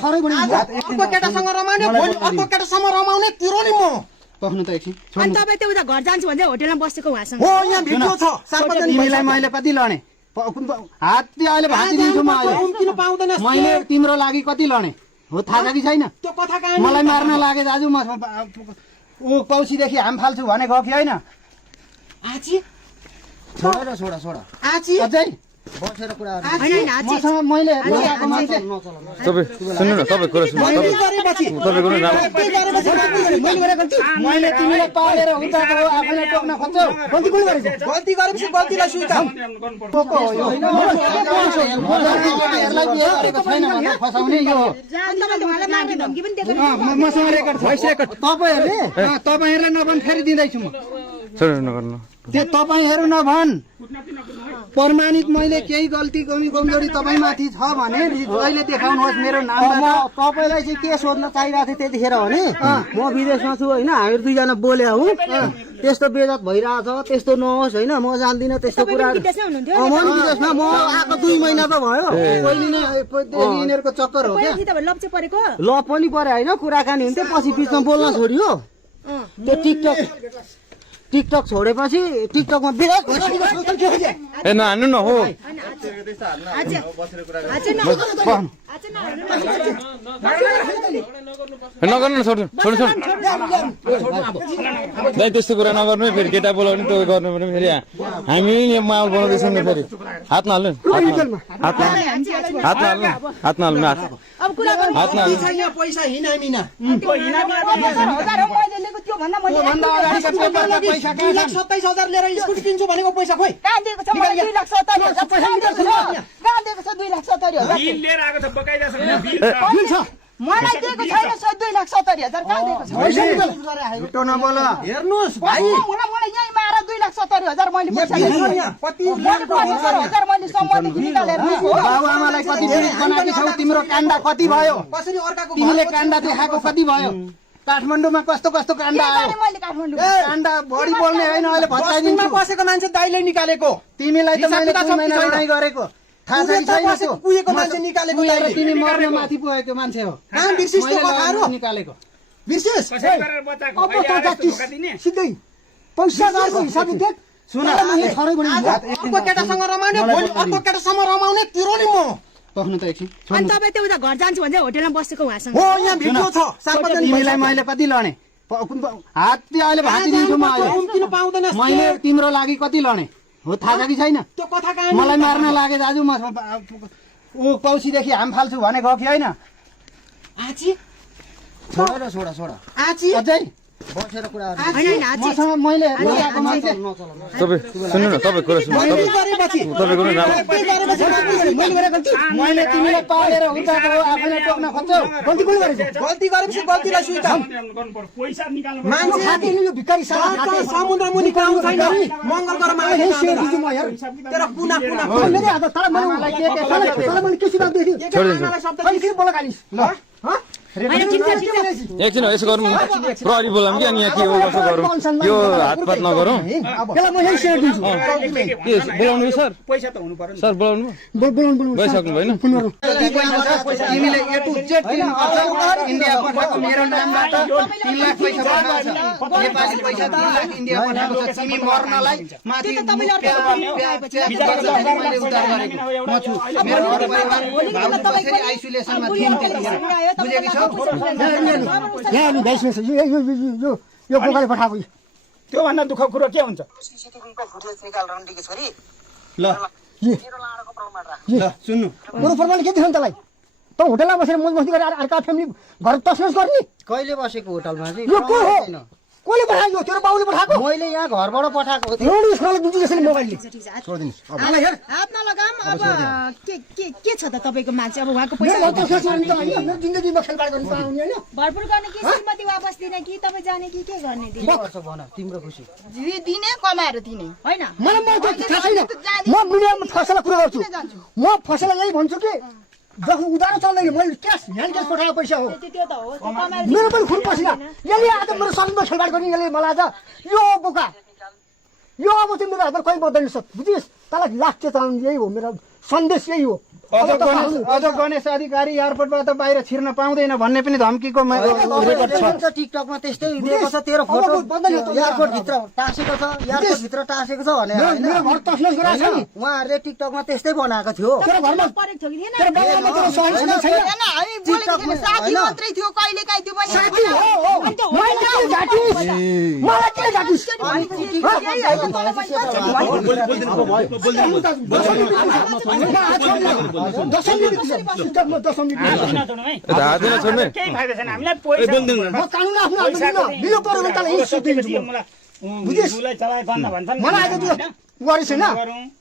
अर्को केटासँग रमाउने भोलि अर्को केटासँग रमाउने तिरो नि म बस्नु त एकछिन अनि तपाईँ त्यो उता घर जान्छु भन्दै होटेलमा बसेको उहाँसँग हो यहाँ भिडियो छ तिमीलाई मैले कति लडे हात अहिले भाँचिदिन्छु म अहिले किन पाउँदैन मैले तिम्रो लागि कति लडे हो थाहा छ कि छैन त्यो कथा कहानी मलाई मार्न लागे दाजु म ऊ पौसीदेखि हाम फाल्छु भने गयो कि होइन आची छोडा छोडा छोडा आची अझै बसेर कुरा मसँग मैले तपाईँ सुन्नु न तपाईँ कुरा सुन्नु तपाईँको मैले तिमीलाई पालेर उताको हो आफैले टोक्न खोज्छौ गल्ती गरेपछि गल्तीलाई स्वीकार फसाउने यो हो मसँग रेकर्ड छ तपाईँहरूले नभन फेरि दिँदैछु म त्यो तपाईँहरू नभन् प्रमाणित मैले केही गल्ती कमजोरी तपाईँमाथि छ भने अहिले देखाउनुहोस् मेरो नामबाट तपाईँलाई चाहिँ के सोध्न चाहिरहेको थियो त्यतिखेर भने म विदेशमा छु होइन हामीहरू दुईजना बोले हौ त्यस्तो बेजत भइरहेछ त्यस्तो नहोस् होइन म जान्दिनँ त्यस्तो कुरा विदेशमा म आएको 2 महिना त भयो पहिले नै यिनीहरूको चक्कर हो क्या ल पनि परे होइन कुराकानी हुन्थ्यो पछि बिचमा बोल्न छोड्यो त्यो टिकटक छोडेपछि टिकटकमा ए नहान्नु न हो नगर्नु न छोड्नु छोड्नु दाइ त्यस्तो कुरा नगर्नु है फेरि केटा बोलाउने त्यो गर्नु भने फेरि हामी यहाँ माहौल बनाउँदैछौँ नि फेरि हात नहाल्नु हात नहाल्नु पैसा हिनामिना 2,27,000 लिएर स्कुटी किन्छु भनेको पैसा खोइ मलाई दिएको छैन 2,70,000 कहाँ दिएको छ झुटो नबोल हेर्नुस् भाइ मलाई यही मार 2,70,000 मैले पैसा कति मैले सम्बन्धी निकालेर बाबु आमालाई कति पीडित बनाएकी छौ तिम्रो काण्ड कति भयो कसरी अर्काको तिमीले काण्ड देखाएको कति भयो काठमाडौँमा कस्तो कस्तो काण्ड आयो काण्ड बढी बोल्ने होइन अहिले भत्काइदिन्छु बसेको मान्छे दाइले निकालेको तिमीलाई त मैले 2 महिना लडाइँ गरेको थाहा छैन पुगेको मान्छे निकालेको दाइले तिमी मर्न माथि पुगेको मान्छे हो कहाँ बिर्सिस त्यो कथाहरु निकालेको बिर्सिस सिधै पैसा गरेको हिसाबले देख सुन अर्को केटासँग रमाउने भोलि अर्को केटासँग रमाउने तिरो नि म बस्नु त एकछिन अनि तपाईँ त्यो उता घर जान्छु भन्दै होटेलमा बसेको उहाँसँग हो यहाँ भिडियो छ तिमीलाई मैले कति लडे हात अहिले भाँचिदिन्छु म किन पाउँदैन मैले तिम्रो लागि कति लडे हो थाहा छ कि छैन त्यो कथा कहानी मलाई मार्न लागे दाजु म ऊ पौसीदेखि हाम फाल्छु भने गयो कि होइन आची छोडा छोडा छोडा आची अझै बसेर कुरा मसँग मैले मान्छे तपाईँ सुन्नु न तपाईँ कुरा सुन्नु तपाईँको मैले तिमीलाई पालेर उताको हो आफैले टोक्न खोज्छौ गल्ती गरेपछि गल्तीलाई स्वीकार मान्छे भिखारी समुद्र मुनि काम छैन मंगल गरमा तेरो कुना एकछिन यसो गरौँ प्रहरी बोलाऊँ कि अनि यहाँ के हो कसो गरौँ यो हातपात नगरौँ के बोलाउनु सर सर बोलाउनु गइसक्नु भएन तिमीले ए टु जेड इन्डिया पठाएको मेरो नामबाट 3 लाख पैसा पठाएको छ नेपाली पैसा 3 लाख इन्डिया पठाएको छ तिमी मर्नलाई माथि मैले उद्धार गरेको म छु मेरो परिवार भाउ कसरी आइसोलेसनमा थिइन् त्यतिखेर बुझेकी छौ यहाँ नि गाइस यो बोकाले पठाएको त्यो भन्दा दुःख कुरो के हुन्छ ल सुन्नु पुरो फर्माले के दिन्छ तलाई त होटलमा बसेर मोज मस्ती गरेर अर्का फ्यामिली घर तसनस गर्ने कहिले बसेको होटलमा चाहिँ यो को हो कोले पठायो तेरो बाउले पठाएको मैले यहाँ घरबाट पठाएको हो यो यसले दुई जसले मोबाइलले छोड्दिनुस् हात नलगाम अब के छ त तपाईको मान्छे अब उहाँको पैसा मेरो त सोच नि त हैन मेरो जिन्दगीमा खेलबाड गर्न पाउने हैन भरपुर गर्ने कि श्रीमती वापस दिने कि तपाईँ जाने कि के गर्ने दिने भन तिम्रो खुसी दिने कमाएर दिने हैन मलाई म थाहा छैन म मिडियामा फैसला कुरा गर्छु म फैसला यही भन्छु कि जब उधारो चल्दैन मैले क्यास ह्यान्ड क्यास पठाएको पैसा हो त्यो त हो कमाएर मेरो पनि खुन पसिना यसले आज मेरो सङ्गमा खेलबाड गर्ने यसले मलाई आज यो बोका यो अब चाहिँ मेरो हातमा कहीँ बदल्नु सक्छ बुझिस् तँलाई लाग्छ त यही हो मेरो सन्देश यही हो अझ गणेश अधिकारी एयरपोर्टबाट बाहिर छिर्न पाउँदैन भन्ने पनि धम्कीको रेकर्ड छ। टिकटकमा त्यस्तै दिएको छ, तेरो फोटो एयरपोर्ट भित्र टाँसेको छ, एयरपोर्ट भित्र टाँसेको छ भने होइन उहाँहरूले टिकटकमा त्यस्तै बनाएको थियो। परेको थियो कि थिएन? हैन, हामी बोलेको थिएन, साथी मात्रै थियो, कहिले काहीँ त्यो पनि केही फाइदा छैन हामीलाई पैसा चलाए गर्न भन्छन् मलाई आज त्यो गरेको छैन। गरौँ